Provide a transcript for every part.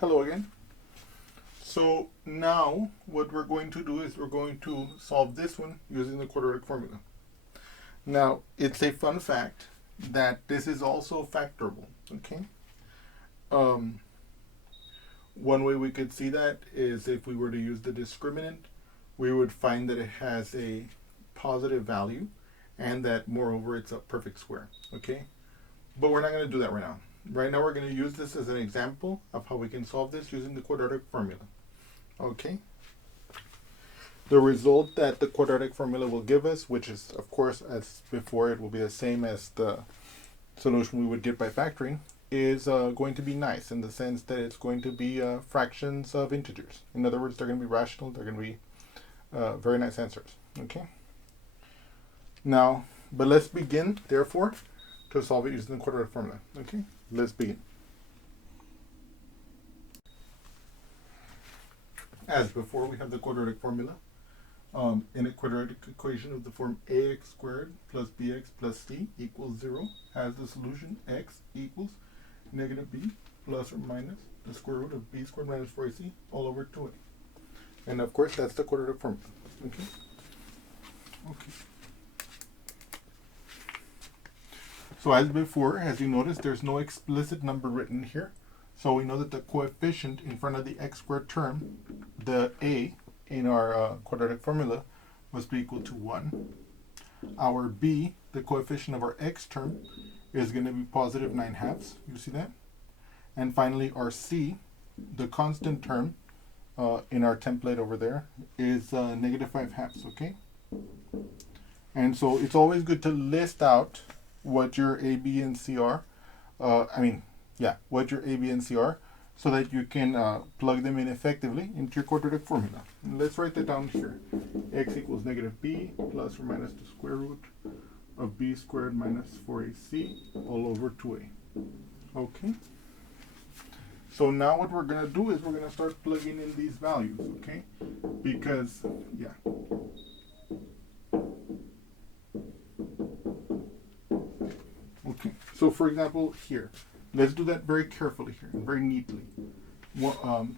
Hello again. So now what we're going to do is we're going to solve this one using the quadratic formula. Now it's a fun fact that this is also factorable, okay? One way we could see that is if we were to use the discriminant, we would find that it has a positive value and that moreover it's a perfect square, okay? But we're not going to do that right now. Right now we're going to use this as an example of how we can solve this using the quadratic formula. Okay. The result that the quadratic formula will give us, which is of course as before it will be the same as the solution we would get by factoring, is going to be nice in the sense that it's going to be fractions of integers. In other words, they're going to be rational, they're going to be very nice answers. Okay. Now, but let's begin therefore to solve it using the quadratic formula. Okay, let's begin. As before, we have the quadratic formula. In a quadratic equation of the form ax squared plus bx plus c equals 0 has the solution x equals negative b plus or minus the square root of b squared minus 4ac all over 2a. And of course, that's the quadratic formula. Okay. Okay. So as before, as you notice, there's no explicit number written here. So we know that the coefficient in front of the x squared term, the a in our quadratic formula, must be equal to 1. Our b, the coefficient of our x term, is going to be positive 9/2. You see that? And finally, our c, the constant term in our template over there, is negative 5/2. Okay? And so it's always good to list out what your a, b, and c are. What your a, b, and c are, so that you can plug them in effectively into your quadratic formula. And let's write that down here. X equals negative b plus or minus the square root of b squared minus 4ac all over 2a. Okay. So now what we're going to do is we're going to start plugging in these values, okay? Because, Okay, so for example, here, let's do that very carefully here and very neatly.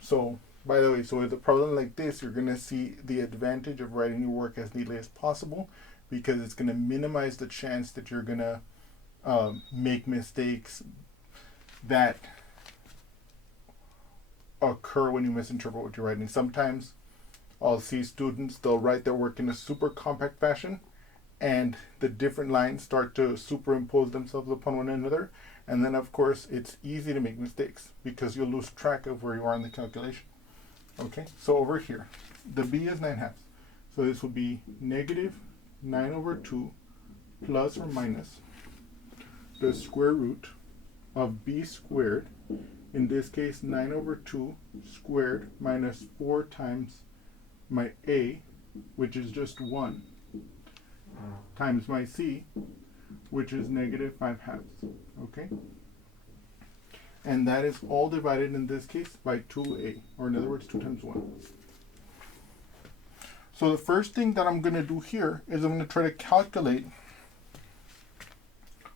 So, by the way, so with a problem like this, you're going to see the advantage of writing your work as neatly as possible because it's going to minimize the chance that you're going to make mistakes that occur when you misinterpret what you're writing. Sometimes I'll see students, they'll write their work in a super compact fashion, and the different lines start to superimpose themselves upon one another. And then, of course, it's easy to make mistakes because you'll lose track of where you are in the calculation. Okay, so over here, the b is 9/2. So this will be negative 9 over 2 plus or minus the square root of b squared. In this case, 9 over 2 squared minus 4 times my a, which is just 1, times my c, which is negative 5/2. Okay? And that is all divided in this case by 2a, or in other words, 2 times 1. So the first thing that I'm going to do here is I'm going to try to calculate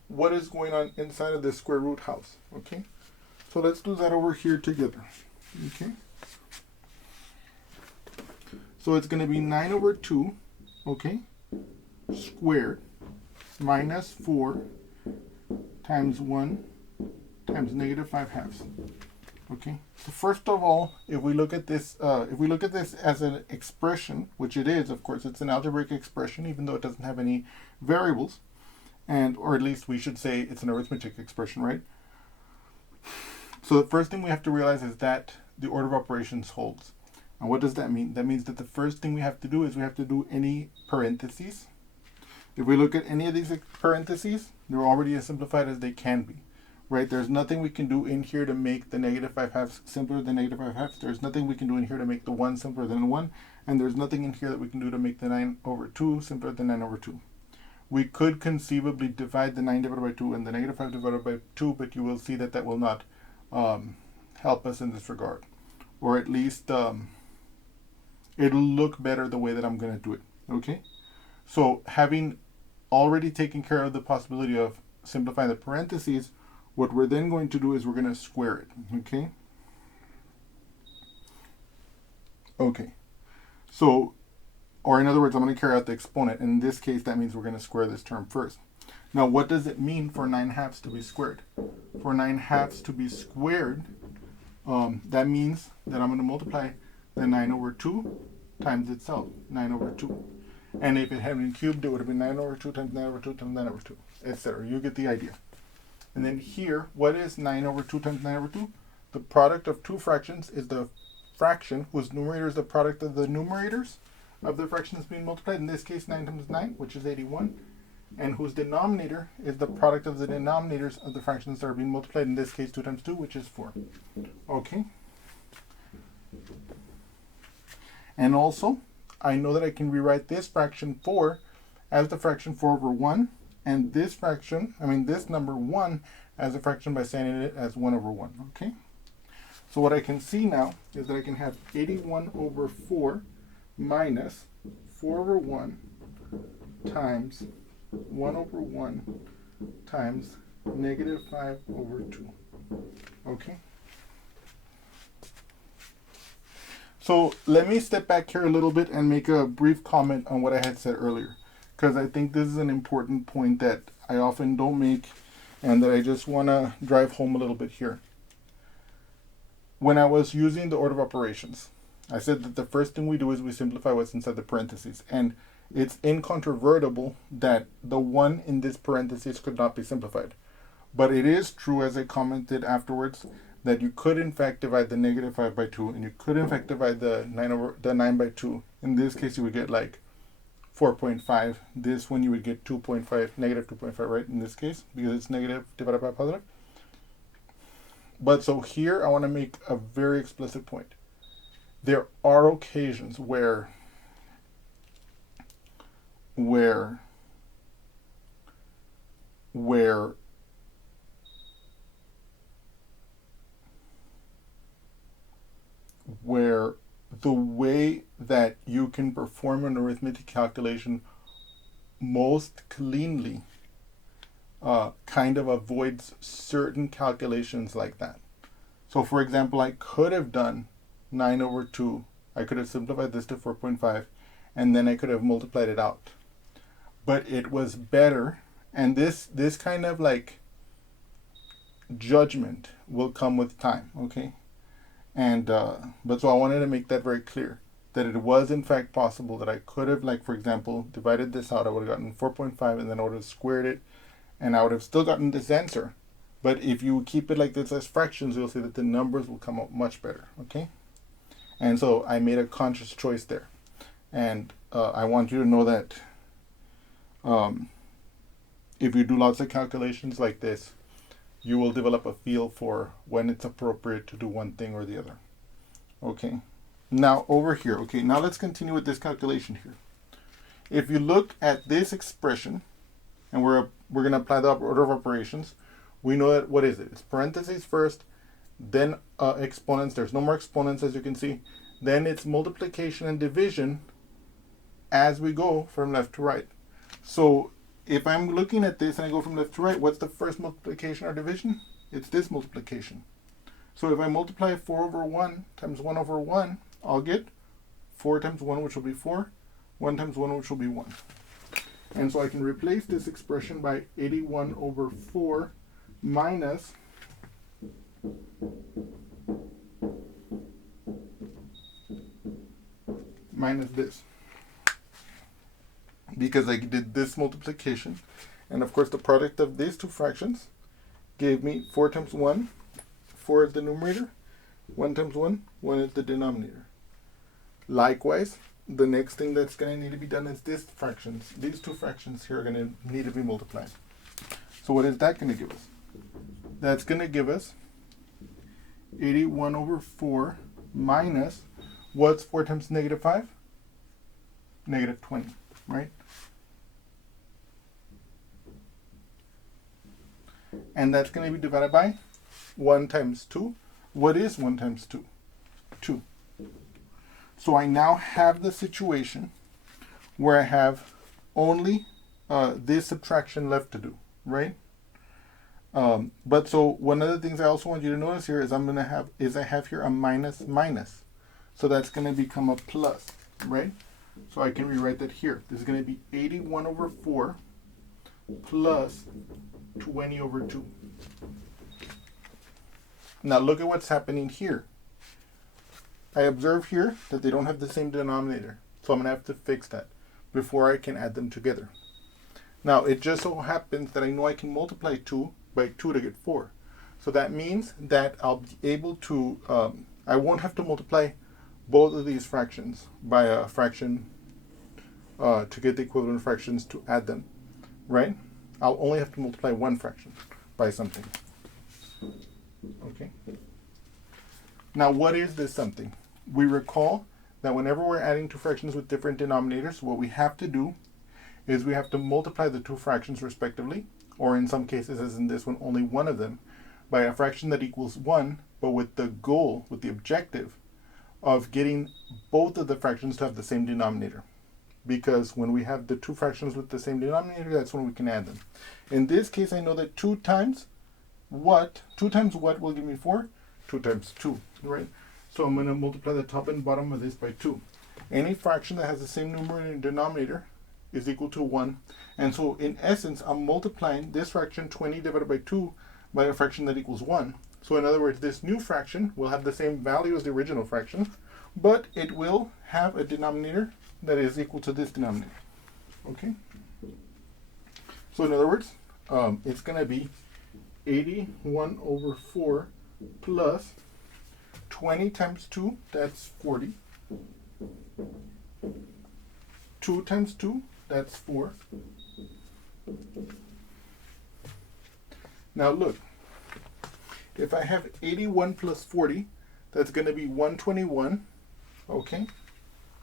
what is going on inside of this square root house. Okay? So let's do that over here together. Okay? So it's going to be 9 over 2, okay, squared minus 4 times 1 times negative 5/2. Okay. So first of all, if we look at this as an expression, which it is, of course, it's an algebraic expression, even though it doesn't have any variables, or at least we should say it's an arithmetic expression, right? So the first thing we have to realize is that the order of operations holds. And what does that mean? That means that the first thing we have to do is we have to do any parentheses. If we look at any of these parentheses, they're already as simplified as they can be, right? There's nothing we can do in here to make the negative 5/2 simpler than negative 5/2. There's nothing we can do in here to make the 1 simpler than 1. And there's nothing in here that we can do to make the 9 over 2 simpler than 9 over 2. We could conceivably divide the 9 divided by 2 and the negative 5 divided by 2, but you will see that that will not help us in this regard. Or at least it'll look better the way that I'm going to do it. Okay? So having already taken care of the possibility of simplifying the parentheses, what we're then going to do is we're going to square it. Okay? Okay. So, or in other words, I'm going to carry out the exponent. In this case, that means we're going to square this term first. Now, what does it mean for 9/2 to be squared? For 9/2 to be squared, that means that I'm going to multiply the 9/2 times itself, 9/2. And if it had been cubed, it would have been 9/2 times 9/2 times 9/2, etc. You get the idea. And then here, what is 9/2 times 9/2? The product of two fractions is the fraction whose numerator is the product of the numerators of the fractions being multiplied. In this case, 9 times 9, which is 81. And whose denominator is the product of the denominators of the fractions that are being multiplied. In this case, 2 times 2, which is 4. Okay. And also, I know that I can rewrite this fraction 4 as the fraction 4/1, and this fraction, this number 1, as a fraction by saying it as 1/1. Okay. So what I can see now is that I can have 81/4 minus 4/1 times 1/1 times negative 5/2. Okay. So let me step back here a little bit and make a brief comment on what I had said earlier, because I think this is an important point that I often don't make and that I just want to drive home a little bit here. When I was using the order of operations, I said that the first thing we do is we simplify what's inside the parentheses. And it's incontrovertible that the 1 in this parentheses could not be simplified. But it is true, as I commented afterwards, that you could in fact divide the negative 5 by 2, and you could in fact divide the 9 by 2. In this case, you would get like 4.5. This one you would get 2.5, negative 2.5, right? In this case, because it's negative divided by positive. But so here I want to make a very explicit point. There are occasions where the way that you can perform an arithmetic calculation most cleanly kind of avoids certain calculations like that. So for example, I could have done 9/2. I could have simplified this to 4.5, and then I could have multiplied it out. But it was better, and this kind of like judgment will come with time, okay? And but so I wanted to make that very clear, that it was in fact possible that I could have, like, for example, divided this out. I would have gotten 4.5, and then I would have squared it, and I would have still gotten this answer. But if you keep it like this as fractions, you'll see that the numbers will come out much better, okay? And so I made a conscious choice there. And I want you to know that if you do lots of calculations like this, you will develop a feel for when it's appropriate to do one thing or the other. Okay. Now over here, okay, now let's continue with this calculation here. If you look at this expression, and we're going to apply the order of operations, we know that, what is it? It's parentheses first, then exponents. There's no more exponents, as you can see. Then it's multiplication and division as we go from left to right. So if I'm looking at this and I go from left to right, what's the first multiplication or division? It's this multiplication. So if I multiply 4/1 times 1/1, I'll get 4 times 1, which will be 4, 1 times 1, which will be 1. And so I can replace this expression by 81/4 minus this, because I did this multiplication, and of course the product of these two fractions gave me 4 times 1, 4 is the numerator, 1 times 1, 1 is the denominator. Likewise, the next thing that's going to need to be done is these two fractions here are going to need to be multiplied. So what is that going to give us? That's going to give us 81/4 minus, what's 4 times negative 5? Negative 20, right? And that's going to be divided by 1 times 2. What is 1 times 2? 2. So I now have the situation where I have only this subtraction left to do, right? But so one of the things I also want you to notice here is I have here a minus minus. So that's going to become a plus, right? So I can rewrite that here. This is going to be 81 over 4 plus 20 over 2. Now look at what's happening here. I observe here that they don't have the same denominator. So I'm going to have to fix that before I can add them together. Now it just so happens that I know I can multiply 2 by 2 to get 4. So that means that I'll be able to, I won't have to multiply both of these fractions by a fraction to get the equivalent fractions to add them, right? I'll only have to multiply one fraction by something. Okay. Now what is this something? We recall that whenever we're adding two fractions with different denominators, what we have to do is we have to multiply the two fractions respectively, or in some cases, as in this one, only one of them, by a fraction that equals 1, but with the goal, with the objective, of getting both of the fractions to have the same denominator. Because when we have the two fractions with the same denominator, that's when we can add them. In this case, I know that 2 times what will give me 4? 2 times 2, right? So I'm going to multiply the top and bottom of this by 2. Any fraction that has the same numerator and denominator is equal to 1. And so in essence, I'm multiplying this fraction 20 divided by 2 by a fraction that equals 1. So in other words, this new fraction will have the same value as the original fraction, but it will have a denominator that is equal to this denominator. Okay? So in other words, it's going to be 81 over 4 plus 20 times 2, that's 40. 2 times 2, that's 4. Now look, if I have 81 plus 40, that's going to be 121, okay?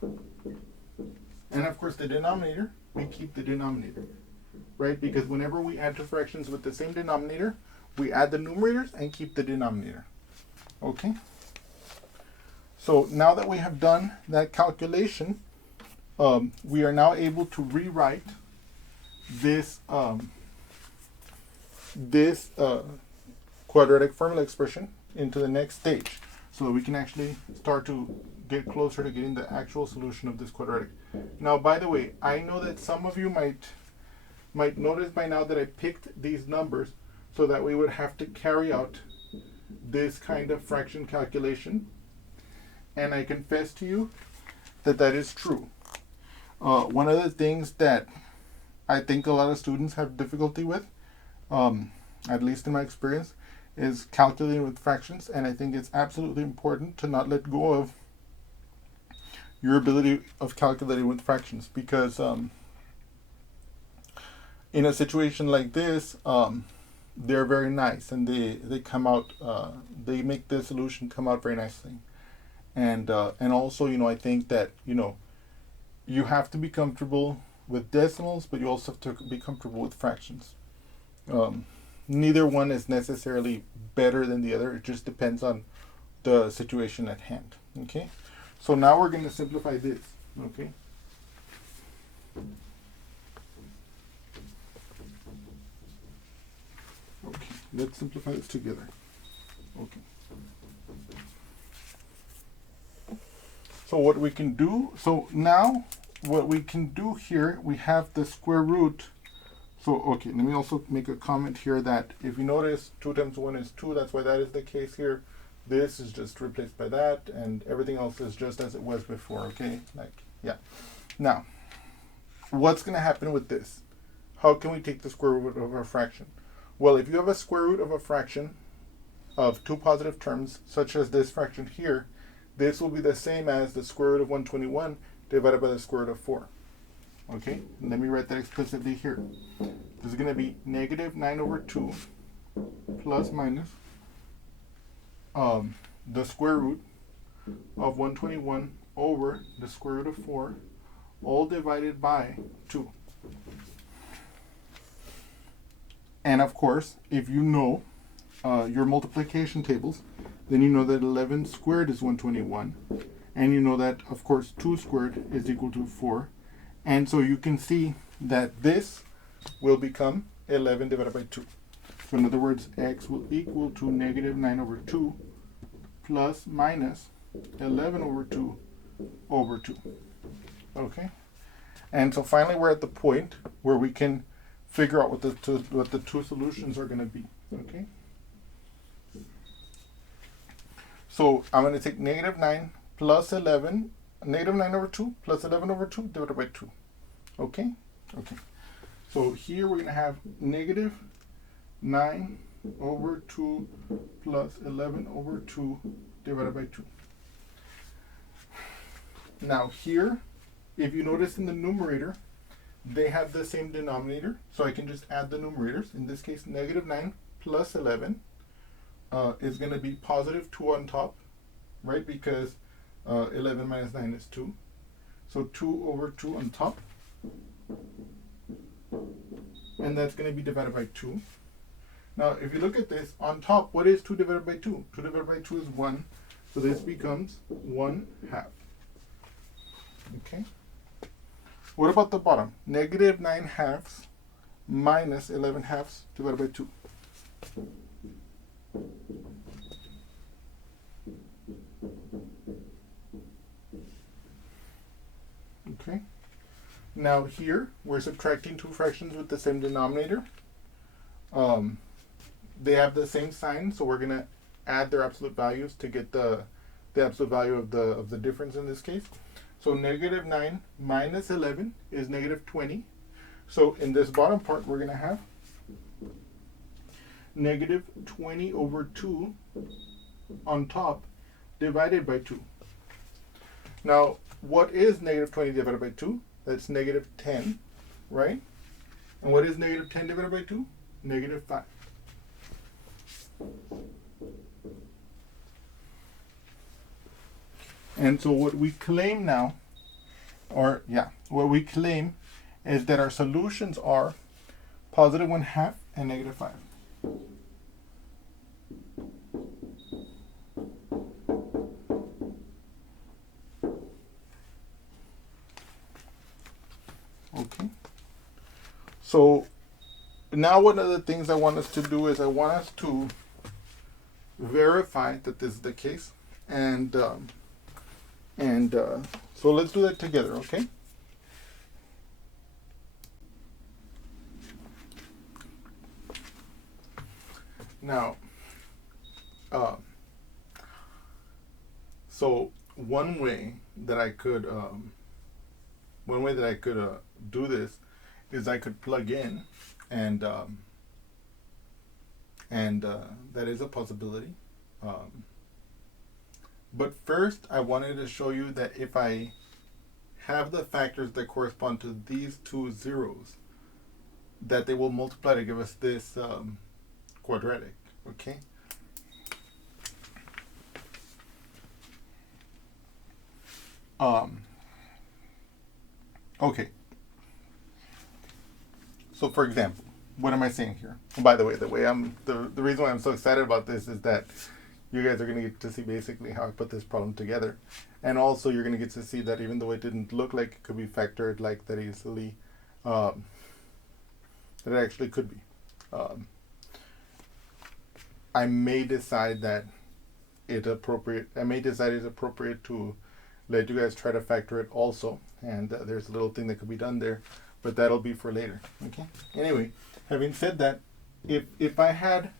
And of course the denominator, we keep the denominator, right? Because whenever we add two fractions with the same denominator, we add the numerators and keep the denominator, okay? So now that we have done that calculation, we are now able to rewrite this quadratic formula expression into the next stage, so that we can actually start to get closer to getting the actual solution of this quadratic. Now, by the way, I know that some of you might notice by now that I picked these numbers so that we would have to carry out this kind of fraction calculation. And I confess to you that that is true. One of the things that I think a lot of students have difficulty with, at least in my experience, is calculating with fractions. And I think it's absolutely important to not let go of your ability of calculating with fractions, because in a situation like this, they're very nice, and they come out, they make the solution come out very nicely. And also, I think that, you have to be comfortable with decimals, but you also have to be comfortable with fractions. Neither one is necessarily better than the other. It just depends on the situation at hand. Okay? So now we're going to simplify this. Okay? Okay, let's simplify this together. Okay. So what we can do, what we can do here, we have the square root. So, okay, let me also make a comment here that if you notice 2 times 1 is 2, that's why that is the case here. This is just replaced by that, and everything else is just as it was before, okay? Yeah. Now, what's going to happen with this? How can we take the square root of a fraction? Well, if you have a square root of a fraction of two positive terms, such as this fraction here, this will be the same as the square root of 121 divided by the square root of 4. Okay, and let me write that explicitly here. This is going to be negative 9 over 2 plus minus the square root of 121 over the square root of 4, all divided by 2. And of course, if you know your multiplication tables, then you know that 11 squared is 121. And you know that, of course, 2 squared is equal to 4. And so you can see that this will become 11 divided by 2. So in other words, x will equal to negative 9 over 2 plus minus 11 over 2 over 2. Okay? And so finally we're at the point where we can figure out what the two solutions are going to be. Okay? So I'm going to take negative 9 plus 11, negative 9 over 2 plus 11 over 2 divided by 2. Okay? Okay. So here we're going to have negative 9 over 2 plus 11 over 2 divided by 2. Now here, if you notice in the numerator, they have the same denominator, so I can just add the numerators. In this case, negative 9 plus 11 is going to be positive 2 on top, right? Because 11 minus 9 is 2. So 2 over 2 on top. And that's going to be divided by 2. Now, if you look at this, on top, what is 2 divided by 2? 2 divided by 2 is 1. So this becomes 1/2. Okay? What about the bottom? Negative 9/2 minus 11/2 divided by 2. Okay? Now here, we're subtracting two fractions with the same denominator. They have the same sign, so we're going to add their absolute values to get the absolute value of the difference in this case. So negative 9 minus 11 is negative 20. So in this bottom part, we're going to have negative 20 over 2 on top divided by 2. Now, what is negative 20 divided by 2? That's negative 10, right? And what is negative 10 divided by 2? Negative 5. And so what we claim now, what we claim is that our solutions are positive 1/2 and negative 5. Okay. So now one of the things I want us to do is I want us to verify that this is the case. And so let's do that together, okay? Now, so one way that I could do this is I could plug in, and that is a possibility. But first, I wanted to show you that if I have the factors that correspond to these two zeros, that they will multiply to give us this quadratic, okay? Okay. So for example, what am I saying here? And by the way, the reason why I'm so excited about this is that you guys are going to get to see basically how I put this problem together. And also you're going to get to see that even though it didn't look like it could be factored like that easily, that it actually could be. I may decide that it's appropriate to let you guys try to factor it also. And there's a little thing that could be done there, but that'll be for later. Okay. Anyway, having said that, if I had,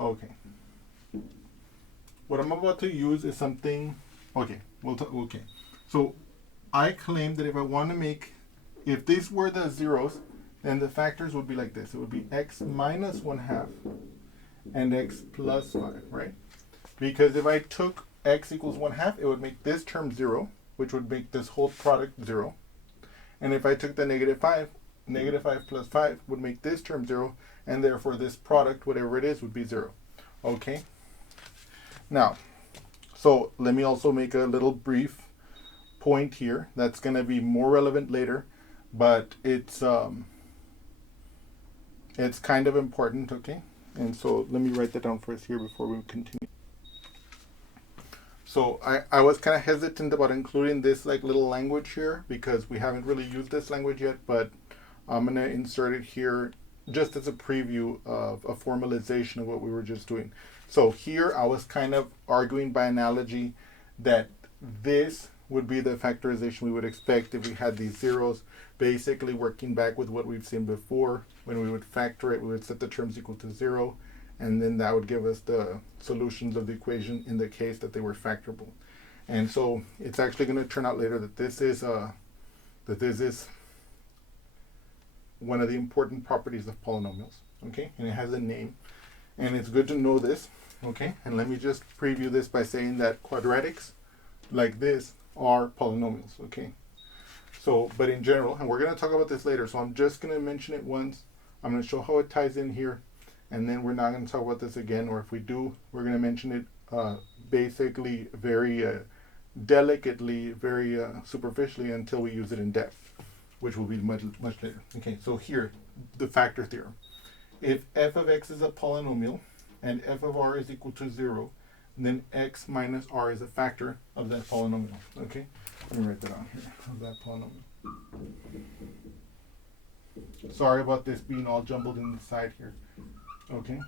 okay. What I'm about to use is something, okay. So I claim that if I want to if these were the zeros, then the factors would be like this. It would be x minus 1/2 and x plus 5, right? Because if I took x equals 1/2, it would make this term 0, which would make this whole product 0. And if I took the negative 5 plus 5 would make this term 0, and therefore this product, whatever it is, would be 0. Okay? Now, so let me also make a little brief point here that's going to be more relevant later, but it's kind of important, okay? And so let me write that down first here before we continue. So I was kind of hesitant about including this like little language here because we haven't really used this language yet, but I'm going to insert it here just as a preview of a formalization of what we were just doing. So here I was kind of arguing by analogy that this would be the factorization we would expect if we had these zeros, basically working back with what we've seen before. When we would factor it, we would set the terms equal to 0, and then that would give us the solutions of the equation in the case that they were factorable. And so it's actually going to turn out later that this is one of the important properties of polynomials, okay? And it has a name, and it's good to know this, okay? And let me just preview this by saying that quadratics like this are polynomials, okay? So, but in general, and we're going to talk about this later, so I'm just going to mention it once. I'm going to show how it ties in here, and then we're not going to talk about this again, or if we do, we're going to mention it basically very delicately, very superficially until we use it in depth, which will be much later. Okay, so here, the factor theorem. If f of x is a polynomial and f of r is equal to 0, then x minus r is a factor of that polynomial. Okay, let me write that down here, of that polynomial. Sorry about this being all jumbled in the side here. Okay.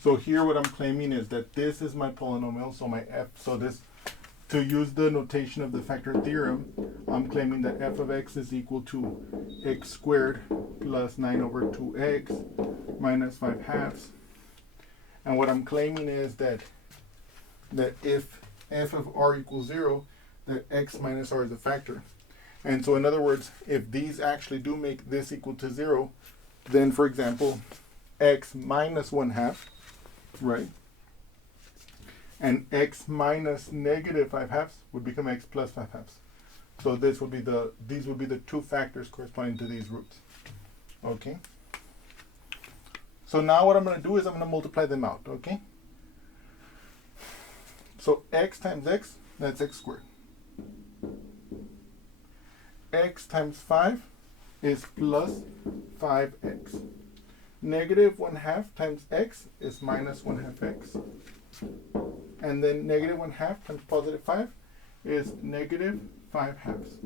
So here what I'm claiming is that this is my polynomial, so my f, so this, to use the notation of the factor theorem, I'm claiming that f of x is equal to x squared plus 9 over 2x minus 5 halves. And what I'm claiming is that if f of r equals 0, that x minus r is a factor. And so in other words, if these actually do make this equal to 0, then for example, x minus 1/2, right? And x minus negative 5 halves would become x plus 5 halves. So this would be these would be the two factors corresponding to these roots. Okay. So now what I'm going to do is I'm going to multiply them out. Okay. So x times x, that's x squared. X times 5 is plus 5x. Negative 1/2 times x is minus 1/2 x. And then negative 1/2 times positive 5 is negative 5 halves.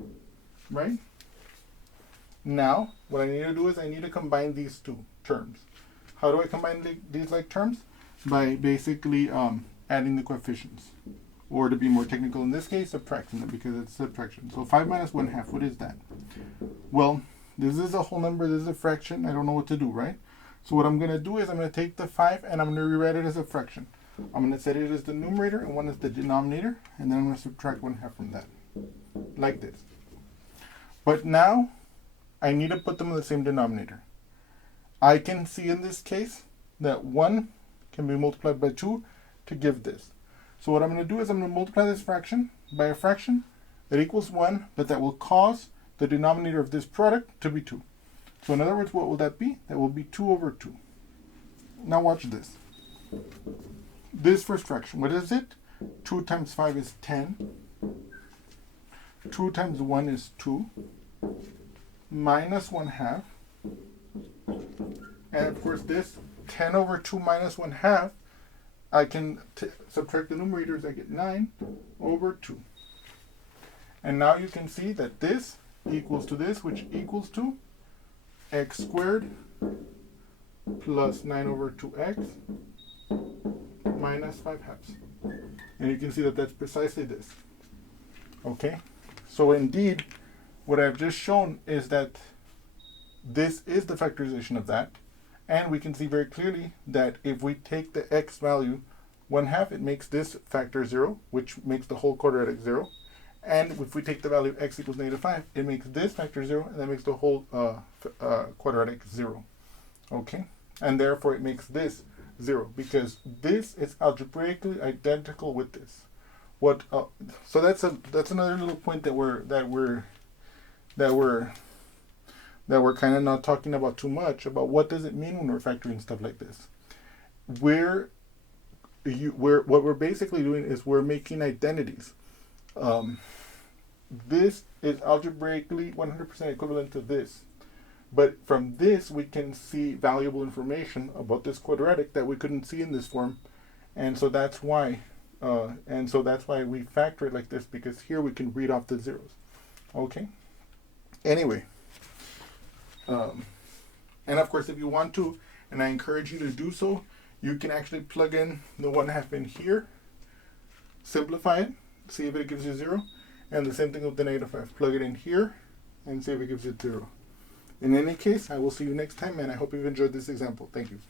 Right? Now, what I need to do is I need to combine these two terms. How do I combine these like terms? By basically adding the coefficients. Or to be more technical in this case, subtracting them because it's subtraction. So 5 minus 1/2, what is that? Well, this is a whole number, this is a fraction. I don't know what to do, right? So what I'm going to do is I'm going to take the 5 and I'm going to rewrite it as a fraction. I'm going to set it as the numerator and 1 is the denominator, and then I'm going to subtract 1/2 from that, like this. But now, I need to put them in the same denominator. I can see in this case that 1 can be multiplied by 2 to give this. So what I'm going to do is I'm going to multiply this fraction by a fraction that equals 1, but that will cause the denominator of this product to be 2. So in other words, what will that be? That will be 2 over 2. Now watch this. This first fraction, what is it? 2 times 5 is 10. 2 times 1 is 2. Minus 1/2. And of course this 10 over 2 minus 1/2, I can subtract the numerators, I get 9 over 2. And now you can see that this equals to this, which equals to x squared plus 9 over 2x minus 5 halves. And you can see that that's precisely this. Okay? So indeed, what I've just shown is that this is the factorization of that. And we can see very clearly that if we take the x value 1/2, it makes this factor 0, which makes the whole quadratic 0. And if we take the value of x equals negative 5, it makes this factor 0, and that makes the whole quadratic 0. Okay? And therefore it makes this 0, because this is algebraically identical with this. What? So that's another little point that we're kind of not talking about too much about. What does it mean when we're factoring stuff like this? What we're basically doing is we're making identities. This is algebraically 100% equivalent to this. But from this, we can see valuable information about this quadratic that we couldn't see in this form. And so that's why we factor it like this, because here we can read off the zeros. Okay? Anyway, And of course, if you want to, and I encourage you to do so, you can actually plug in the 1/2 in here, simplify it, see if it gives you 0. And the same thing with the -5. Plug it in here and see if it gives you 0. In any case, I will see you next time, and I hope you've enjoyed this example. Thank you.